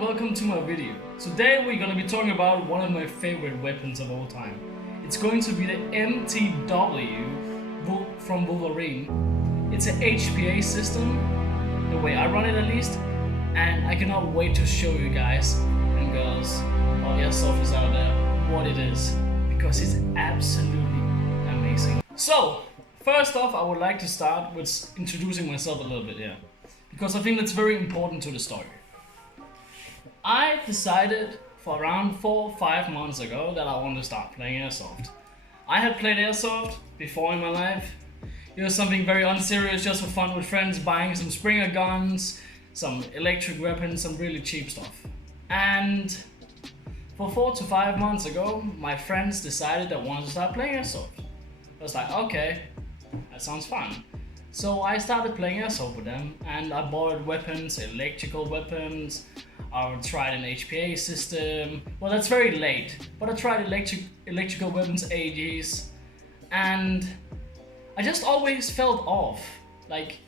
and welcome to my video. Today we're going to be talking about one of my favorite weapons of all time. It's going to be the MTW from Wolverine. It's an HPA system, the way I run it at least, and I cannot wait to show you guys and girls, all the Airsofts out there, what it is, because it's absolutely amazing. So, first off, I would like to start with introducing myself a little bit here, because I think that's very important to the story. I decided for around 4 or 5 months ago that I wanted to start playing Airsoft. I had played Airsoft before in my life. It was something very unserious, just for fun with friends, buying some Springer guns, some electric weapons, some really cheap stuff. And for 4 to 5 months ago, my friends decided they wanted to start playing Airsoft. I was like, okay, that sounds fun. So I started playing Airsoft with them, and I bought weapons, electrical weapons. I tried an HPA system. Well, that's very late, but I tried electrical weapons, AGs, and I just always felt off. Like,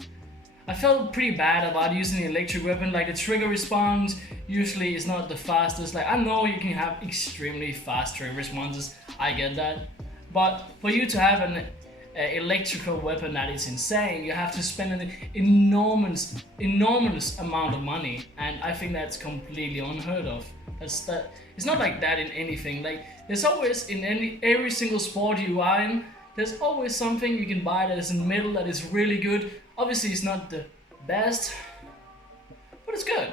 I felt pretty bad about using the electric weapon. Like, the trigger response usually is not the fastest. Like, I know you can have extremely fast trigger responses, I get that, but for you to have an electrical weapon that is insane, you have to spend an enormous amount of money, and I think that's completely unheard of. It's not like that in anything. Like, there's always in every single sport you are in, there's always something you can buy that is in the middle that is really good. Obviously it's not the best, but it's good.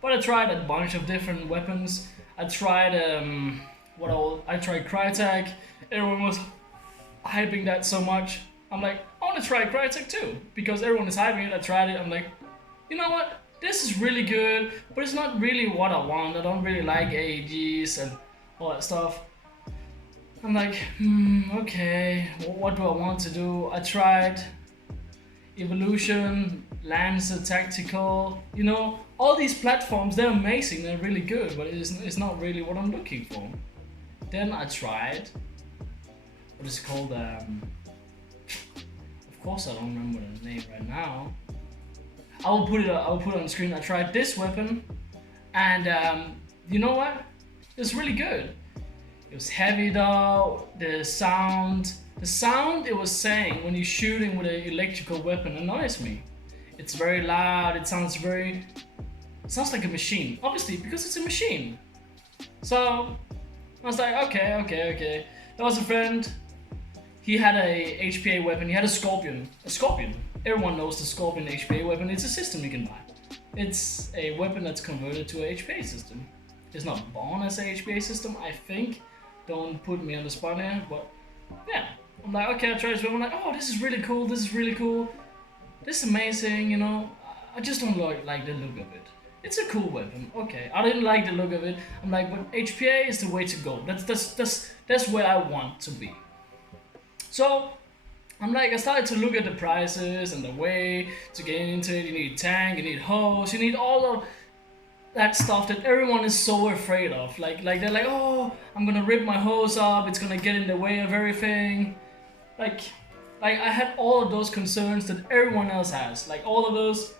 But I tried a bunch of different weapons. I tried Crytek. Everyone was hyping that so much. I'm like, I want to try Crytek too, because everyone is hyping it. I tried it. I'm like, you know what? This is really good, but it's not really what I want. I don't really like AEGs and all that stuff. I'm like, okay, what do I want to do? I tried Evolution, Lancer, Tactical, you know, all these platforms, they're amazing, they're really good, but it's not really what I'm looking for. Then I tried, what is it called, of course I don't remember the name right now. I will put it on the screen. I tried this weapon, and you know what? It's really good. It was heavy though. The sound it was saying when you're shooting with an electrical weapon annoys me. It's very loud. It sounds like a machine. Obviously, because it's a machine. So I was like, okay. There was a friend. He had a HPA weapon. He had a Scorpion. Everyone knows the Scorpion HPA weapon. It's a system you can buy. It's a weapon that's converted to a HPA system. It's not born as a HPA system, I think. Don't put me on the spot here, but yeah. I'm like, okay, I tried this weapon. I'm like, oh, this is really cool. This is amazing, you know. I just don't like the look of it. It's a cool weapon. Okay, I didn't like the look of it. I'm like, but HPA is the way to go. That's where I want to be. So I'm like, I started to look at the prices and the way to get into it. You need tank, you need hose, you need all of that stuff that everyone is so afraid of. Like they're like, oh, I'm gonna rip my hose up, it's gonna get in the way of everything. Like I had all of those concerns that everyone else has. Like all of those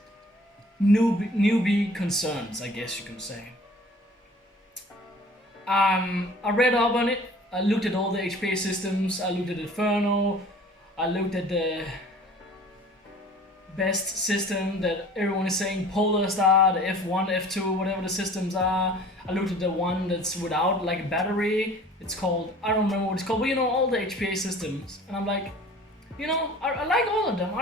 newbie concerns, I guess you can say. I read up on it. I looked at all the HPA systems. I looked at Inferno. I looked at the best system that everyone is saying, Polar Star, the F1, F2, whatever the systems are. I looked at the one that's without like a battery. It's called, I don't remember what it's called, but you know, all the HPA systems. And I'm like, you know, I like all of them.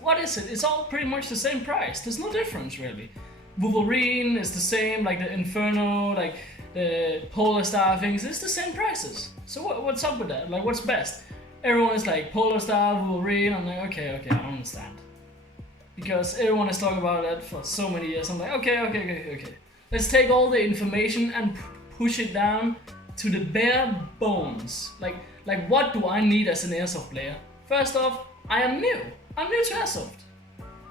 What is it? It's all pretty much the same price. There's no difference really. Wolverine is the same, like the Inferno, like the Polar Star things. It's the same prices. So what's up with that? Like, what's best? Everyone is like Polar Star, Wolverine. I'm like, okay, I don't understand. Because everyone is talking about that for so many years. I'm like, okay. Let's take all the information and push it down to the bare bones. Like what do I need as an Airsoft player? First off, I am new. I'm new to Airsoft.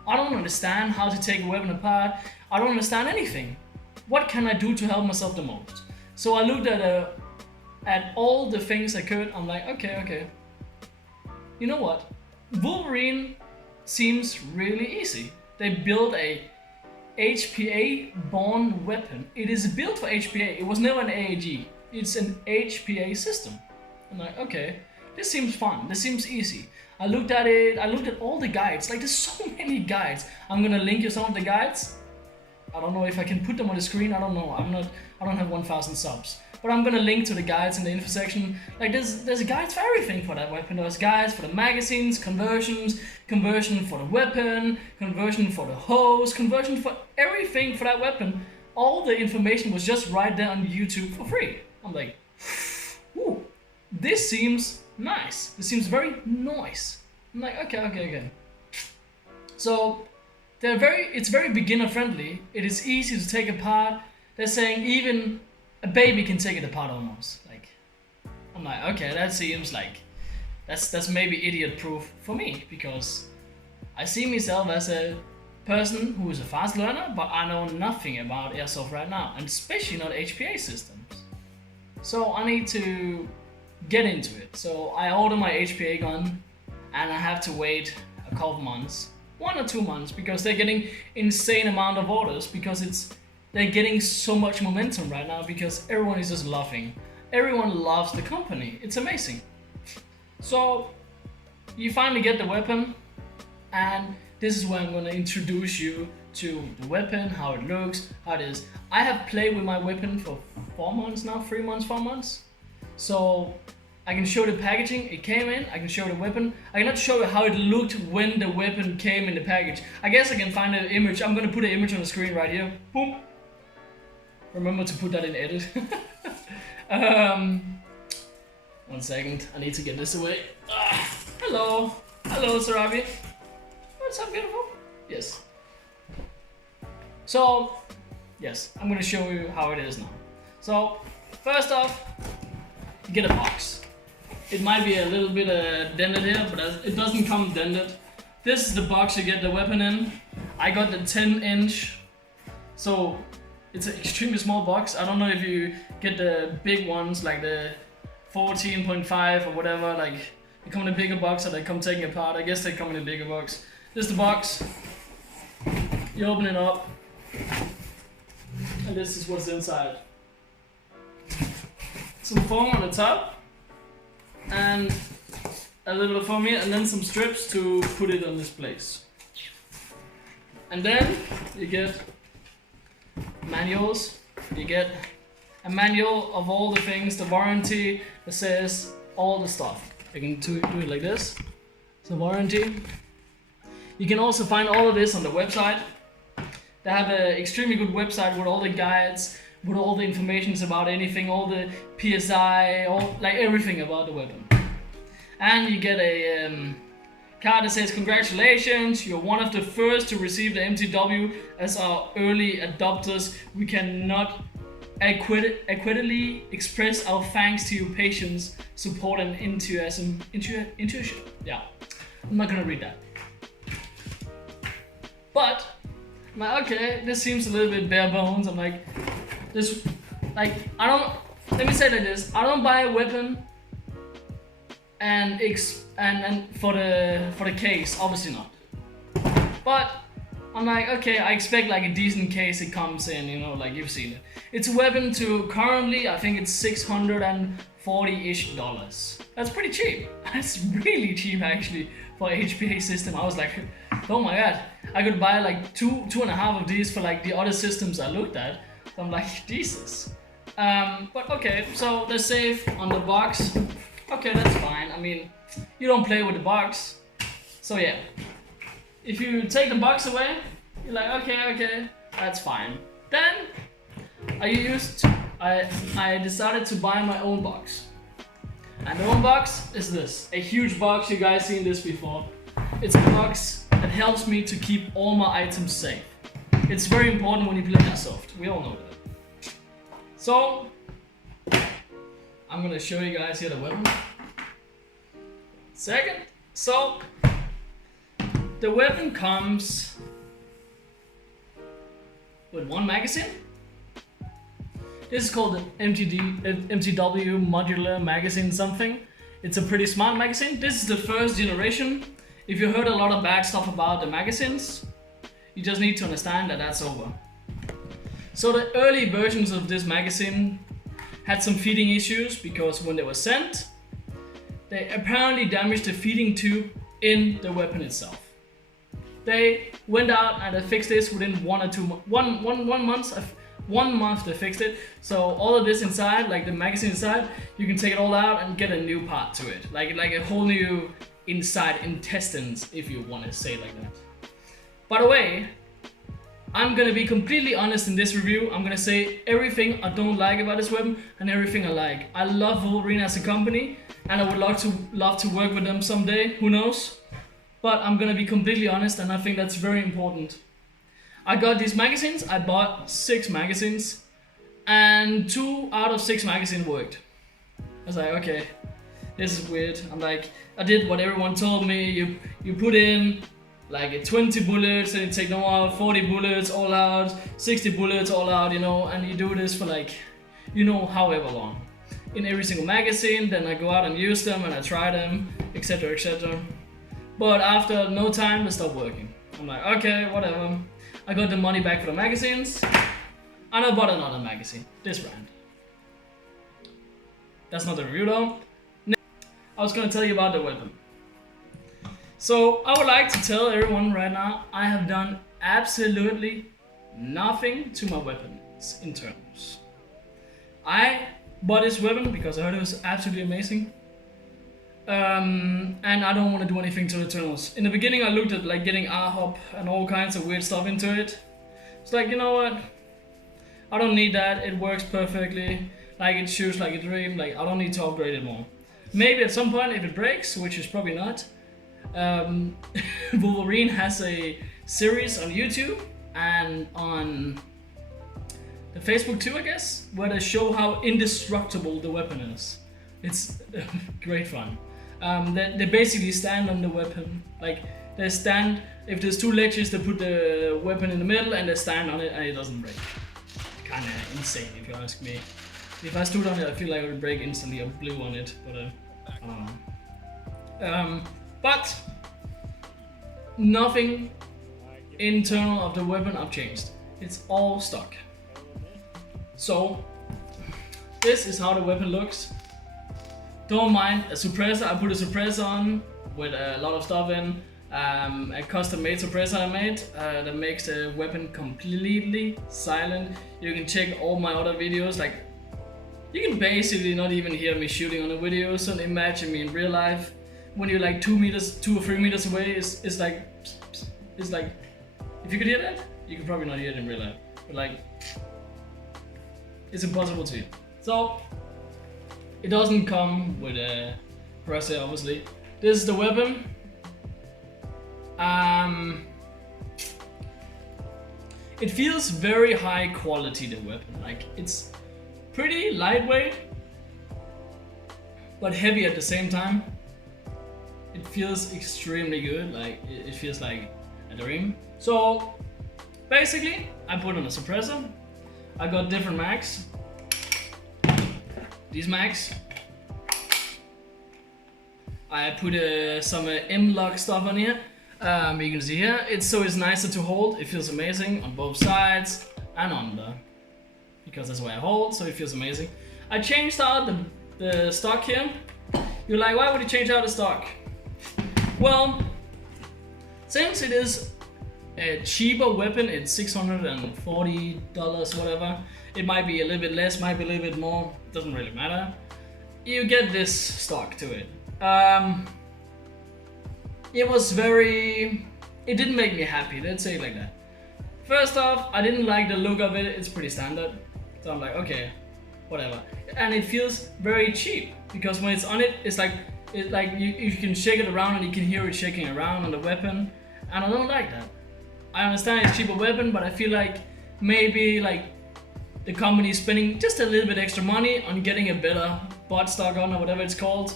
I don't understand how to take a weapon apart. I don't understand anything. What can I do to help myself the most? So I looked at all the things I could. I'm like, okay. You know what? Wolverine seems really easy. They built a HPA born weapon. It is built for HPA. It was never an AAG. It's an HPA system. I'm like, okay, this seems fun. This seems easy. I looked at it. I looked at all the guides. Like, there's so many guides. I'm gonna link you some of the guides. I don't know if I can put them on the screen. I don't know. I don't have 1,000 subs. But I'm gonna link to the guides in the info section. Like, there's guides for everything for that weapon. There's guides for the magazines, conversions, conversion for the weapon, conversion for the hose, conversion for everything for that weapon. All the information was just right there on YouTube for free. I'm like, ooh, this seems nice. This seems very nice. I'm like, okay. So it's very beginner friendly. It is easy to take apart. They're saying even a baby can take it apart almost. Like, I'm like, okay, that seems like that's maybe idiot proof for me, because I see myself as a person who is a fast learner, but I know nothing about airsoft right now, and especially not HPA systems. So I need to get into it. So I order my HPA gun, and I have to wait a couple months, 1 or 2 months, because they're getting insane amount of orders, because they're getting so much momentum right now, because everyone is just laughing. Everyone loves the company. It's amazing. So you finally get the weapon, and this is where I'm going to introduce you to the weapon, how it looks, how it is. I have played with my weapon for 4 months now, 3 months, 4 months. So I can show the packaging it came in, I can show the weapon. I cannot show you how it looked when the weapon came in the package. I guess I can find an image. I'm gonna put an image on the screen right here. Boom. Remember to put that in edit. 1 second, I need to get this away. Hello, Sarabi. What's up, beautiful? Yes. So, yes, I'm gonna show you how it is now. So, first off, you get a box. It might be a little bit dented here, but it doesn't come dented. This is the box you get the weapon in. I got the 10-inch, so it's an extremely small box. I don't know if you get the big ones, like the 14.5 or whatever, like they come in a bigger box or they come taken apart. I guess they come in a bigger box. This is the box. You open it up, and this is what's inside. Some foam on the top, and a little foam here, and then some strips to put it on this place. And then you get manuals. You get a manual of all the things, the warranty that says all the stuff. You can do it like this. It's a warranty. You can also find all of this on the website. They have an extremely good website with all the guides, with all the information about anything, all the PSI, like everything about the weapon. And you get a card that says, congratulations, you're one of the first to receive the MTW. As our early adopters, we cannot adequately express our thanks to your patience, support, and intuition. Yeah, I'm not gonna read that. But I'm like, okay, this seems a little bit bare bones. I'm like, let me say it like this, I don't buy a weapon and for the case, obviously not. But I'm like, okay, I expect like a decent case it comes in, you know, like you've seen it. It's a weapon to currently, I think it's $640-ish. That's pretty cheap. That's really cheap actually for a HPA system. I was like, oh my god, I could buy like two and a half of these for like the other systems I looked at. So I'm like, Jesus. But okay, so they're safe on the box. Okay, that's fine. I mean, you don't play with the box. So yeah, if you take the box away, you're like, okay, that's fine. Then I decided to buy my own box. And the own box is this, a huge box. You guys seen this before. It's a box that helps me to keep all my items safe. It's very important when you play airsoft. We all know that. So I'm gonna show you guys here the weapon. Second. So the weapon comes with one magazine. This is called the MTW Modular magazine something. It's a pretty smart magazine. This is the first generation. If you heard a lot of bad stuff about the magazines, You just need to understand that that's over. So the early versions of this magazine had some feeding issues because when they were sent, they apparently damaged the feeding tube in the weapon itself. They went out and they fixed this within 1 or 2 months. 1 month they fixed it. So all of this inside, like the magazine inside, you can take it all out and get a new part to it. Like a whole new inside intestines, if you want to say it like that. By the way, I'm gonna be completely honest in this review. I'm gonna say everything I don't like about this weapon and everything I like. I love Wolverine as a company and I would love to work with them someday, who knows? But I'm gonna be completely honest and I think that's very important. I got these magazines, I bought 6 magazines and 2 out of 6 magazines worked. I was like, okay, this is weird. I'm like, I did what everyone told me. You put in like 20 bullets and you take them out, 40 bullets all out, 60 bullets all out, you know, and you do this for like, you know, however long. In every single magazine, then I go out and use them and I try them, etc, etc. But after no time, they stopped working. I'm like, okay, whatever. I got the money back for the magazines and I bought another magazine, this brand. That's not the review though. I was gonna tell you about the weapon. So I would like to tell everyone right now, I have done absolutely nothing to my weapon's internals. I bought this weapon because I heard it was absolutely amazing. And I don't want to do anything to the internals. In the beginning I looked at like getting R-hop and all kinds of weird stuff into it. It's like, you know what? I don't need that, it works perfectly. Like it shoots like a dream, like I don't need to upgrade it more. Maybe at some point if it breaks, which is probably not. Wolverine has a series on YouTube and on the Facebook too, I guess, where they show how indestructible the weapon is. It's great fun. They basically stand on the weapon, like they stand, if there's 2 ledges they put the weapon in the middle and they stand on it and it doesn't break. Kinda insane if you ask me. If I stood on it I feel like it would break instantly or blew on it, but I don't know. But nothing internal of the weapon I've changed. It's all stock. So this is how the weapon looks. Don't mind a suppressor. I put a suppressor on with a lot of stuff in. A custom made suppressor I made that makes the weapon completely silent. You can check all my other videos, like you can basically not even hear me shooting on the video, so imagine me in real life. When you're like 2 or 3 meters away, it's like, if you could hear that, you could probably not hear it in real life, but like, it's impossible to hear. So, it doesn't come with a compressor, obviously. This is the weapon. It feels very high quality, the weapon. Like, it's pretty lightweight, but heavy at the same time. It feels extremely good, like it feels like a dream. So basically I put on a suppressor. I got different mags. These mags. I put some M-lock stuff on here. You can see here, it's nicer to hold. It feels amazing on both sides and under, because that's where I hold, so it feels amazing. I changed out the stock here. You're like, why would you change out the stock? Well, since it is a cheaper weapon, it's $640, whatever. It might be a little bit less, might be a little bit more, doesn't really matter. You get this stock to it. It didn't make me happy, let's say it like that. First off, I didn't like the look of it, it's pretty standard. So I'm like, okay, whatever. And it feels very cheap, because when it's on it, it's like you can shake it around and you can hear it shaking around on the weapon, and I don't like that. I understand it's a cheaper weapon, but I feel like maybe like the company is spending just a little bit extra money on getting a better butt stock on, or whatever it's called.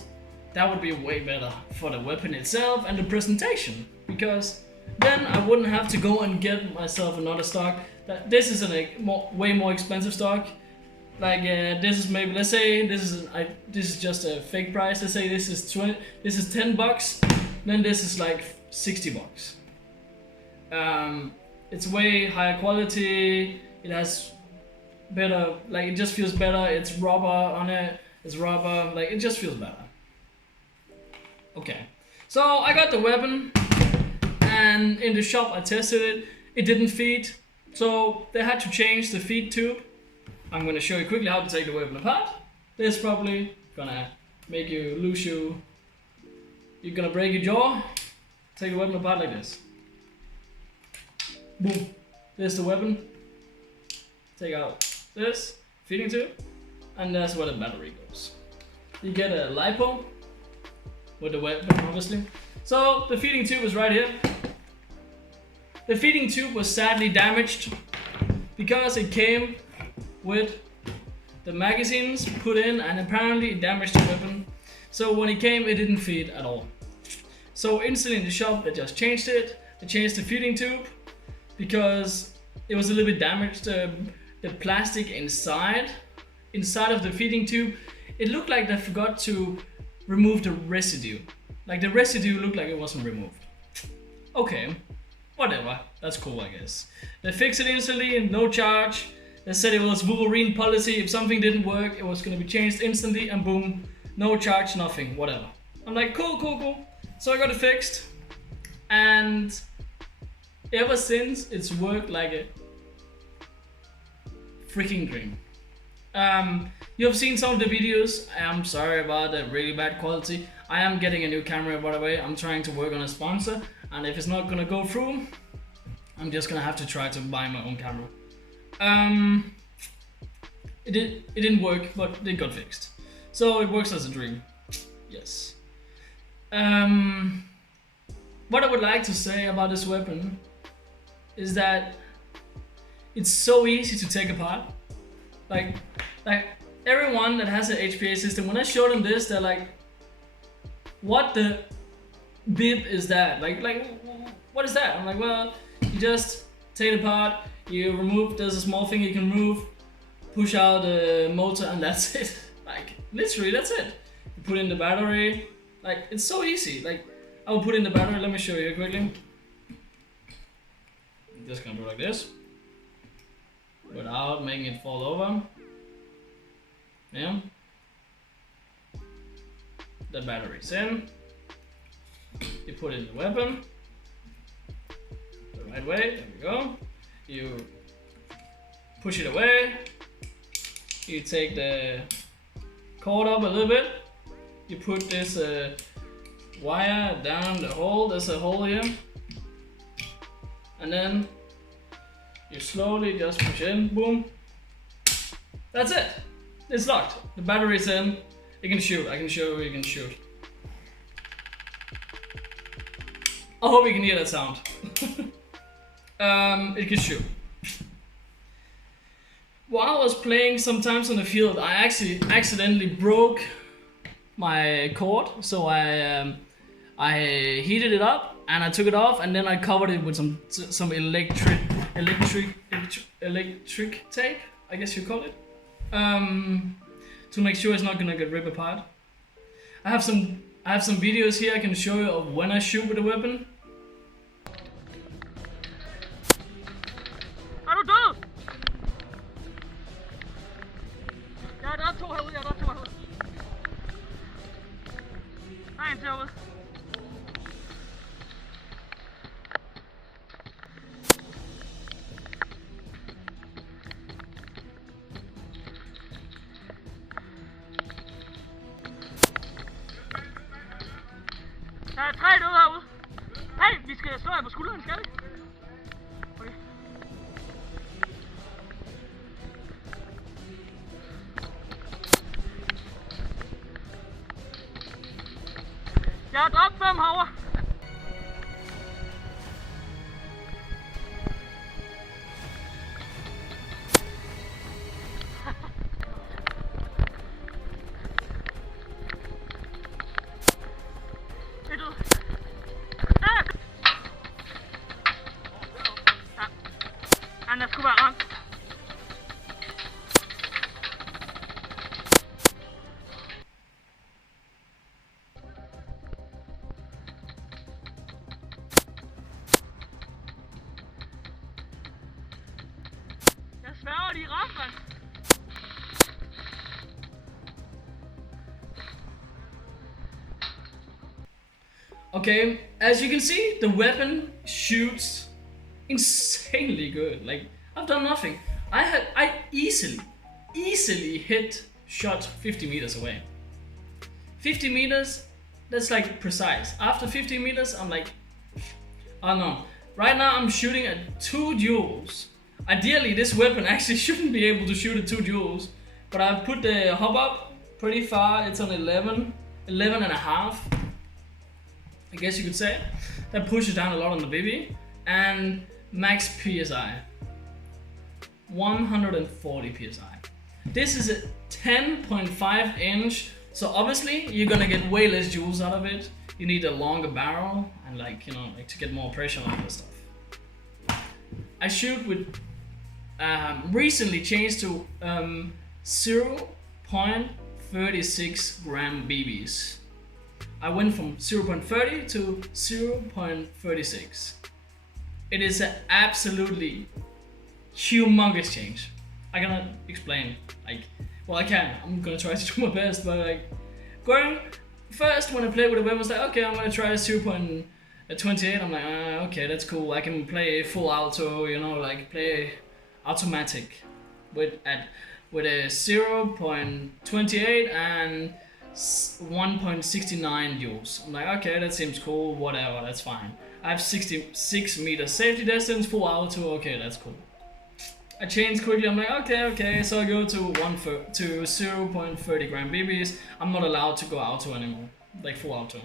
That would be way better for the weapon itself and the presentation, because then I wouldn't have to go and get myself another stock. This is a way more expensive stock. Like this is maybe, let's say this is just a fake price. Let's say this is $10, then this is like $60. It's way higher quality. It has better, like it just feels better. It's rubber on it. It's rubber, like it just feels better. Okay, so I got the weapon, and in the shop I tested it. It didn't feed, so they had to change the feed tube. I'm gonna show you quickly how to take the weapon apart. This probably gonna make you lose your. You're gonna break your jaw. Take the weapon apart like this. Boom. There's the weapon. Take out this feeding tube, and that's where the battery goes. You get a LiPo with the weapon, obviously. So the feeding tube is right here. The feeding tube was sadly damaged because it came with the magazines put in, and apparently it damaged the weapon. So when it came, it didn't feed at all. So instantly in the shop, they just changed it. They changed the feeding tube because it was a little bit damaged. The plastic inside of the feeding tube, it looked like they forgot to remove the residue. Like the residue looked like it wasn't removed. Okay, whatever, that's cool I guess. They fixed it instantly and no charge. They said it was Wolverine policy. If something didn't work, it was gonna be changed instantly, and boom, no charge, nothing, whatever. I'm like, cool. So I got it fixed, and ever since it's worked like a freaking dream. You have seen some of the videos. I'm sorry about the really bad quality. I am getting a new camera, by the way. I'm trying to work on a sponsor, and if it's not gonna go through, I'm just gonna have to try to buy my own camera. It didn't work, but it got fixed. So it works as a dream. Yes. What I would like to say about this weapon is that it's so easy to take apart. Like everyone that has an HPA system, when I show them this, they're like, what the bib is that? Like what is that? I'm like, well, you just take it apart, you remove, there's a small thing you can remove, push out the motor, and that's it. Like literally that's it. You put in the battery, like it's so easy. Like I will put in the battery, let me show you quickly. I'm just gonna do like this without making it fall over. Yeah. The battery's in. You put in the weapon the right way, there we go. You push it away. You take the cord up a little bit. You put this wire down the hole. There's a hole here. And then you slowly just push in, boom. That's it. It's locked. The battery's in. You can shoot. I can show you can shoot. I hope you can hear that sound. It can shoot. While I was playing sometimes on the field, I actually accidentally broke my cord. So I heated it up and I took it off, and then I covered it with some electric tape, I guess you call it, to make sure it's not gonna get ripped apart. I have some videos here I can show you of when I shoot with the weapon. Er du død? Ja, der er to herude. Der er en til herude. Der er 3 døde herude. Hey, vi skal slå jer på skulderen, skal vi? Okay. Jeg har dræbt 5 herovre. Det er død. Ja. Han er sgu være ramt. Okay, as you can see, the weapon shoots insanely good. Like, I've done nothing. I easily shot 50 meters away. 50 meters, that's like precise. After 50 meters, I'm like, I don't know. Right now I'm shooting at 2 joules. Ideally, this weapon actually shouldn't be able to shoot at 2 joules, but I've put the hub up pretty far. It's on 11 and a half, I guess you could say. That pushes down a lot on the BB. And max PSI, 140 PSI. This is a 10.5 inch, so obviously you're gonna get way less joules out of it. You need a longer barrel and like, you know, like to get more pressure on this stuff. I shoot with, recently changed to 0.36 gram BBs. I went from 0.30 to 0.36. It is an absolutely humongous change. I cannot explain, like, well I can, I'm gonna try to do my best, but like, going first when I play with a weapon, I was like, okay, I'm gonna try 0.28, I'm like, okay, that's cool, I can play full auto, you know, like play automatic with a 0.28 and 1.69 joules. I'm like, okay, that seems cool, whatever, that's fine. I have 66 meters safety distance, full auto, okay, that's cool. I changed quickly, I'm like, okay, so I go to 0.30 gram BBs. I'm not allowed to go auto anymore, like full auto.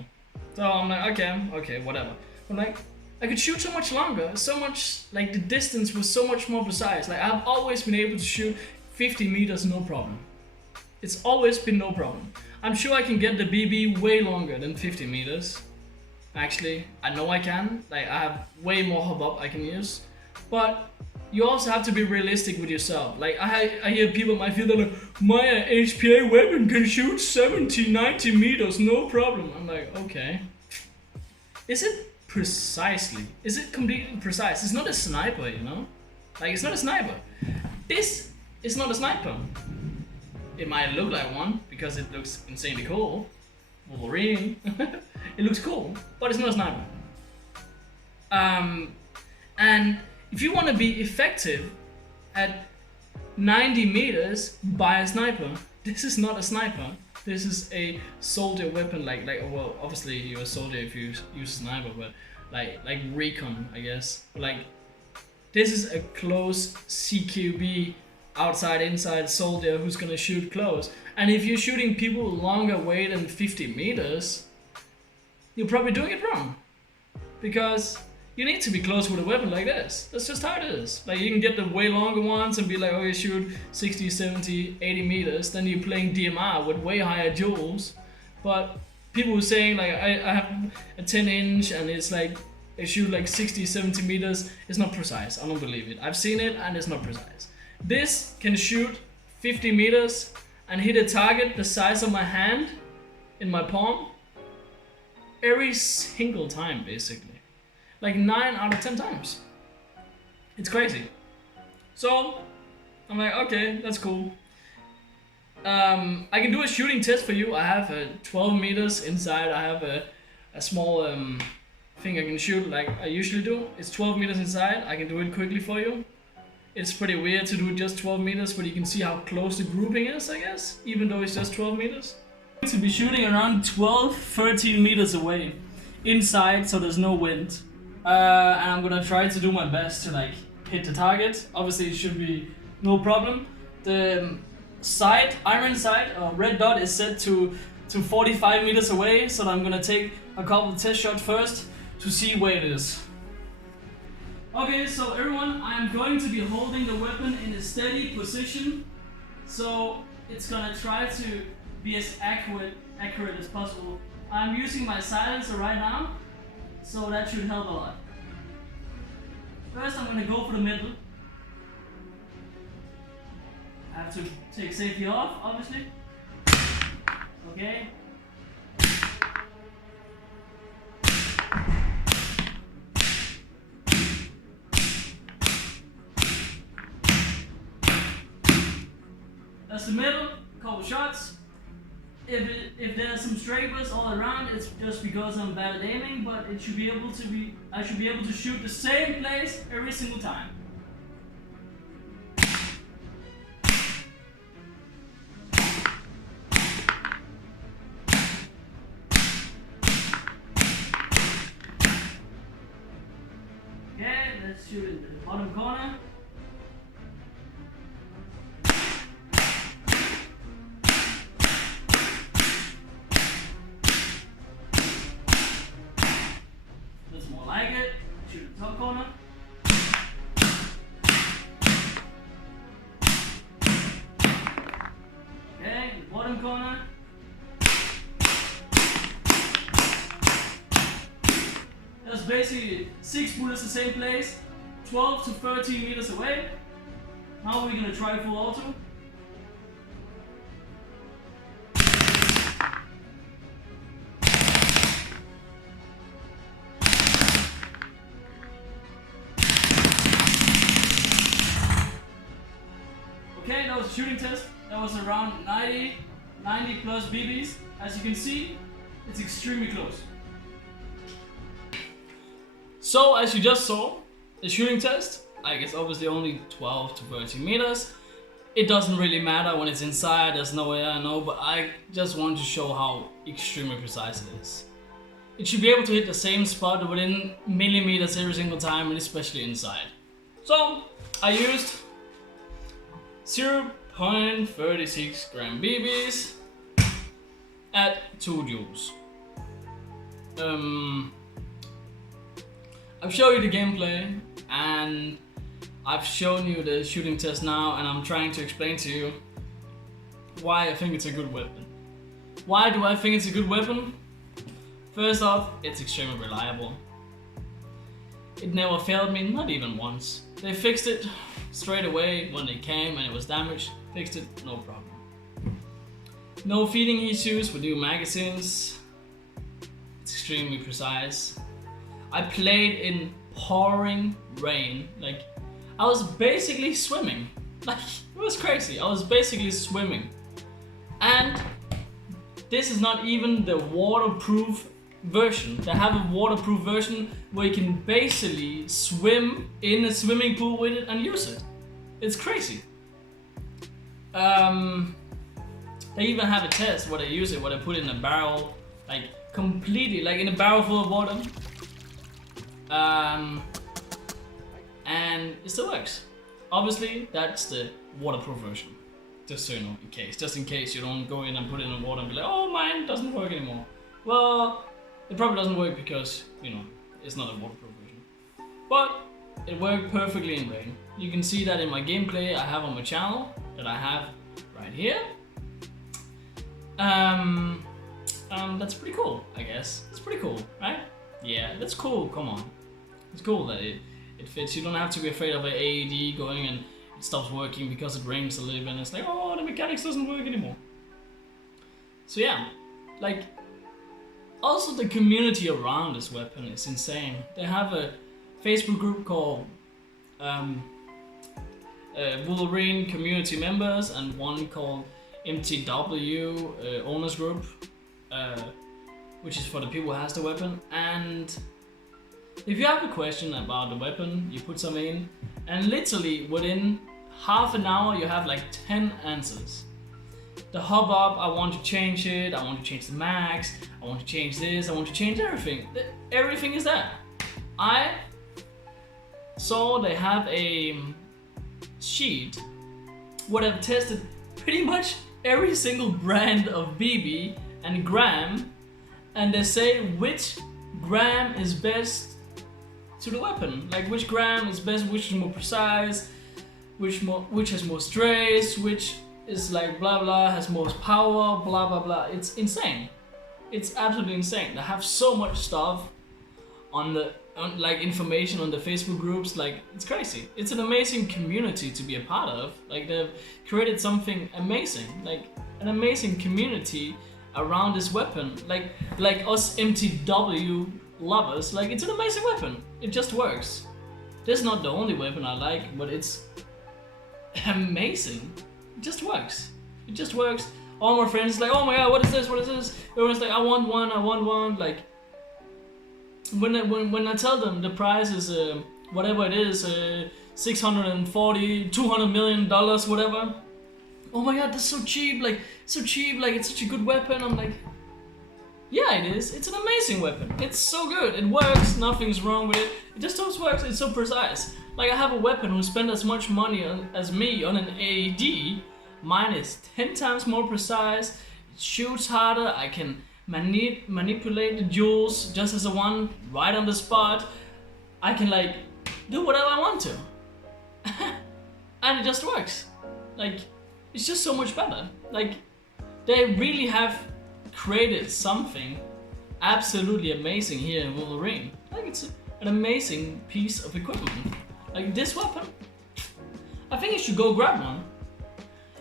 So I'm like, okay, whatever. I'm like, I could shoot so much longer, so much, like the distance was so much more precise. Like I've always been able to shoot 50 meters, no problem. It's always been no problem. I'm sure I can get the BB way longer than 50 meters. Actually, I know I can. Like I have way more hub up I can use. But you also have to be realistic with yourself. Like I hear people might feel that like, my HPA weapon can shoot 70, 90 meters, no problem. I'm like, okay. Is it precisely? Is it completely precise? It's not a sniper, you know? Like it's not a sniper. This is not a sniper. It might look like one because it looks insanely cool. Wolverine. It looks cool, but it's not a sniper. And if you want to be effective at 90 meters, buy a sniper. This is not a sniper. This is a soldier weapon. Like well, obviously you're a soldier if you use a sniper, but like recon, I guess. Like this is a close CQB, outside inside soldier who's gonna shoot close. And if you're shooting people longer away than 50 meters, you're probably doing it wrong, because you need to be close with a weapon like this. That's just how it is. Like you can get the way longer ones and be like, oh, you shoot 60, 70, 80 meters, then you're playing DMR with way higher joules. But people were saying like, I have a 10 inch and it's like, I shoot like 60, 70 meters. It's not precise, I don't believe it. I've seen it and it's not precise. This can shoot 50 meters and hit a target the size of my hand in my palm every single time, basically. Like 9 out of 10 times. It's crazy. So I'm like, okay, that's cool. I can do a shooting test for you. I have 12 meters inside. I have a small thing I can shoot like I usually do. It's 12 meters inside. I can do it quickly for you. It's pretty weird to do just 12 meters, but you can see how close the grouping is, I guess, even though it's just 12 meters. To be shooting around 12, 13 meters away inside, so there's no wind. And I'm gonna try to do my best to like hit the target. Obviously it should be no problem. The sight, iron sight, red dot is set to 45 meters away, so I'm gonna take a couple of test shots first to see where it is. Okay, so everyone, I'm going to be holding the weapon in a steady position, so it's gonna try to be as accurate as possible. I'm using my silencer right now, so that should help a lot. First, I'm gonna go for the middle. I have to take safety off, obviously. Okay. That's the middle, couple shots. if there's some stragglers all around, it's just because I'm bad at aiming, but I should be able to shoot the same place every single time. Okay, let's shoot in the bottom corner. That's more like it. Shoot in the top corner. Okay, in the bottom corner. That's basically 6 bullets the same place, 12 to 13 meters away. Now we're gonna try full auto. Okay, that was a shooting test. That was around 90 plus BBs. As you can see, it's extremely close. So, as you just saw, the shooting test, I guess obviously only 12 to 13 meters. It doesn't really matter when it's inside, there's no way I know, but I just want to show how extremely precise it is. It should be able to hit the same spot within millimeters every single time, and especially inside. So, I used 0.36 gram BBs at 2 joules. I've shown you the gameplay and I've shown you the shooting test now, and I'm trying to explain to you why I think it's a good weapon. Why do I think it's a good weapon? First off, it's extremely reliable. It never failed me, not even once. They fixed it straight away when they came and it was damaged. Fixed it, no problem. No feeding issues with new magazines. It's extremely precise. I played in pouring rain, like I was basically swimming. Like, it was crazy. I was basically swimming. And this is not even the waterproof version. They have a waterproof version where you can basically swim in a swimming pool with it and use it. It's crazy. They even have a test where they use it, where they put it in a barrel, like completely, like in a barrel full of water. And it still works. Obviously, that's the waterproof version. Just so you know, just in case you don't go in and put it in the water and be like, oh, mine doesn't work anymore. Well, it probably doesn't work because, you know, it's not a waterproof version. But it worked perfectly in rain. You can see that in my gameplay I have on my channel, that I have right here. That's pretty cool, I guess. It's pretty cool, right? Yeah, that's cool, come on. It's cool that it fits. You don't have to be afraid of an AED going and it stops working because it rains a little bit and it's like, oh, the mechanics doesn't work anymore. So yeah, like, also the community around this weapon is insane. They have a Facebook group called Wolverine community members and one called MTW owners group, which is for the people who has the weapon. And if you have a question about the weapon, you put some in, and literally within half an hour you have like 10 answers. The hub up, I want to change it, I want to change the max, I want to change this, I want to change everything. Everything is there. I saw they have a sheet where they've tested pretty much every single brand of BB and gram, and they say which gram is best to the weapon. Like which gram is best, which is more precise, which has more strays, which is like blah blah, has most power, blah blah blah. It's insane. It's absolutely insane. They have so much stuff on like information on the Facebook groups. Like, it's crazy. It's an amazing community to be a part of. Like, they've created something amazing, like an amazing community around this weapon. Like us MTW lovers, like, it's an amazing weapon. It just works. This is not the only weapon I like, but it's amazing. It just works. It just works. All my friends like, oh my god, what is this? What is this? Everyone's like, I want one. Like, when I tell them the price is whatever it is, 640, $200 million, whatever. Oh my god, that's so cheap. Like, so cheap. Like, it's such a good weapon. I'm like, yeah, it is. It's an amazing weapon. It's so good. It works. Nothing's wrong with it. It just works. It's so precise. Like, I have a weapon who spent as much money as me on an AED. Mine is 10 times more precise. It shoots harder. I can manipulate the jewels just as a one right on the spot. I can like do whatever I want to. And it just works. Like, it's just so much better. Like, they really have created something absolutely amazing here in Wolverine. Like, it's an amazing piece of equipment. Like, this weapon, I think you should go grab one.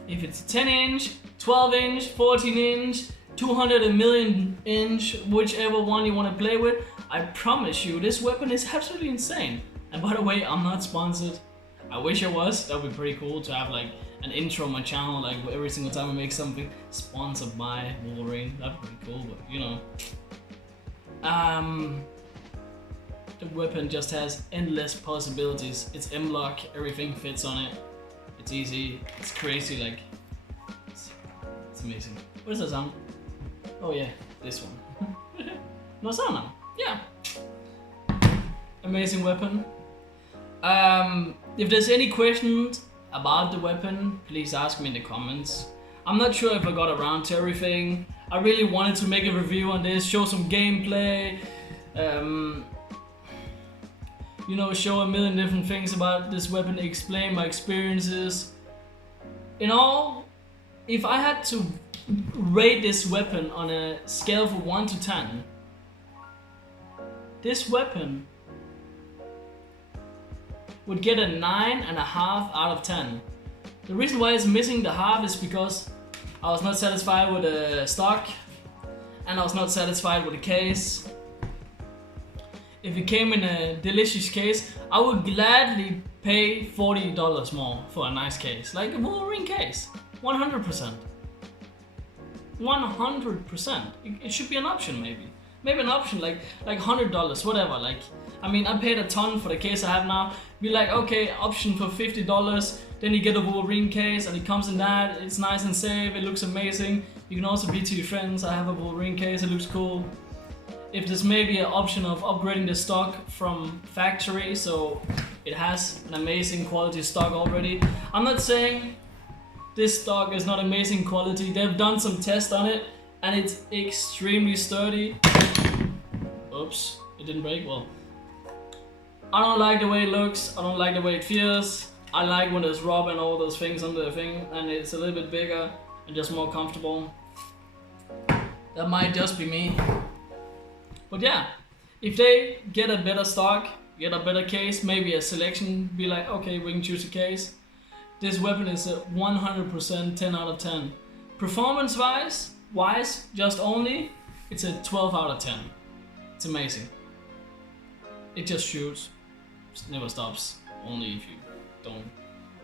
If it's 10 inch, 12 inch, 14 inch, 200 million inch, whichever one you want to play with, I promise you this weapon is absolutely insane. And by the way, I'm not sponsored. I wish I was. That would be pretty cool to have like an intro on my channel, like every single time I make something sponsored by Wolverine. That'd be pretty cool, but you know. The weapon just has endless possibilities. It's M-lock, everything fits on it. It's easy, it's crazy, like, it's amazing. What is that sound? Oh yeah, this one. No sound now, yeah. Amazing weapon. If there's any questions about the weapon, please ask me in the comments. I'm not sure if I got around to everything. I really wanted to make a review on this, show some gameplay, you know, show a million different things about this weapon, explain my experiences. In all, if I had to rate this weapon on a scale from 1 to 10, this weapon would get a 9.5 out of 10. The reason why it's missing the half is because I was not satisfied with the stock and I was not satisfied with the case. If it came in a delicious case, I would gladly pay $40 more for a nice case, like a Wolverine case. 100%. 100%. It should be an option, maybe. Maybe an option like $100, whatever. Like, I mean, I paid a ton for the case I have now. Be like, okay, option for $50. Then you get a Wolverine case, and it comes in that. It's nice and safe. It looks amazing. You can also be to your friends. I have a Wolverine case. It looks cool. If there's maybe an option of upgrading the stock from factory, so it has an amazing quality stock already. I'm not saying this stock is not amazing quality. They've done some tests on it and it's extremely sturdy. Oops, it didn't break. Well, I don't like the way it looks. I don't like the way it feels. I like when there's rub and all those things under the thing and it's a little bit bigger and just more comfortable. That might just be me. But yeah, if they get a better stock, get a better case, maybe a selection, be like, okay, we can choose a case. This weapon is a 100% 10 out of 10. Performance-wise, just only, it's a 12 out of 10. It's amazing. It just shoots, it never stops, only if you don't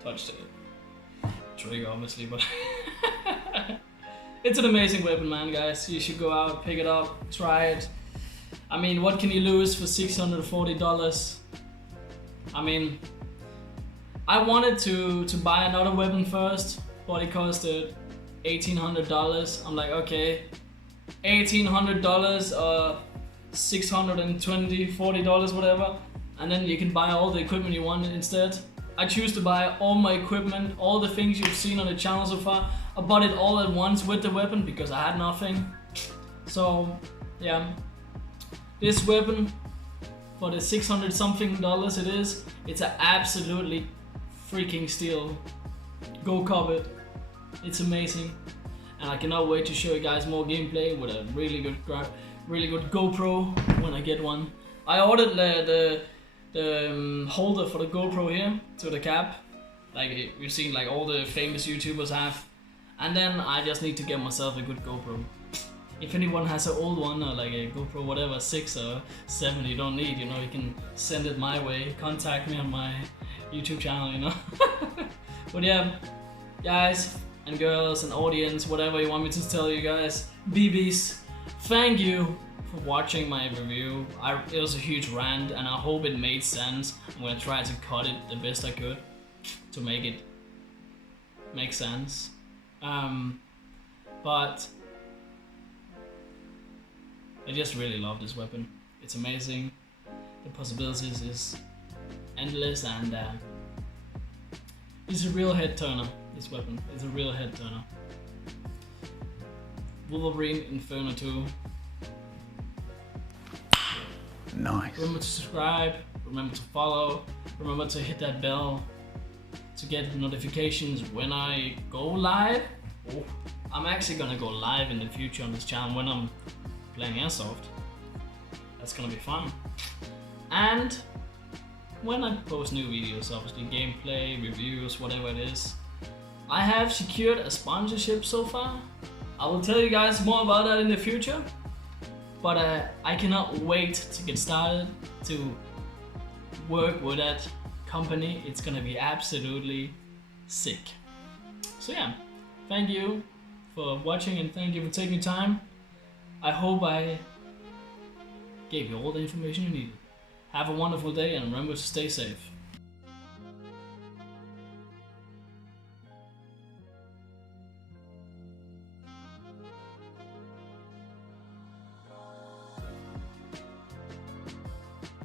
touch the trigger, obviously, but it's an amazing weapon, man, guys. You should go out, pick it up, try it. I mean, what can you lose for $640? I mean, I wanted to buy another weapon first, but it costed $1,800. I'm like, okay, $1,800 or $620, $40, whatever, and then you can buy all the equipment you want instead. I choose to buy all my equipment, all the things you've seen on the channel so far. I bought it all at once with the weapon because I had nothing. So, yeah. This weapon, for the $600 something it is, it's an absolutely freaking steal. Go cop it. It's amazing. And I cannot wait to show you guys more gameplay with a really good GoPro when I get one. I ordered the holder for the GoPro here to the cap, like you've seen like all the famous YouTubers have. And then I just need to get myself a good GoPro. If anyone has an old one or like a GoPro whatever 6 or 7 you don't need, you know, you can send it my way. Contact me on my YouTube channel, you know. But yeah, guys, and girls and audience, whatever you want me to tell you guys, BBs, thank you for watching my review. It was a huge rant and I hope it made sense. I'm gonna try to cut it the best I could to make it make sense. But I just really love this weapon. It's amazing. The possibilities is endless, and it's a real head turner. This weapon is a real head turner. Wolverine Inferno 2. Nice. Remember to subscribe, remember to follow, remember to hit that bell to get notifications when I go live. Oh, I'm actually gonna go live in the future on this channel when I'm playing Airsoft. That's gonna be fun. And when I post new videos, obviously gameplay, reviews, whatever it is. I have secured a sponsorship so far. I will tell you guys more about that in the future. But I cannot wait to get started to work with that company. It's gonna be absolutely sick. So yeah, thank you for watching and thank you for taking time. I hope I gave you all the information you needed. Have a wonderful day and remember to stay safe.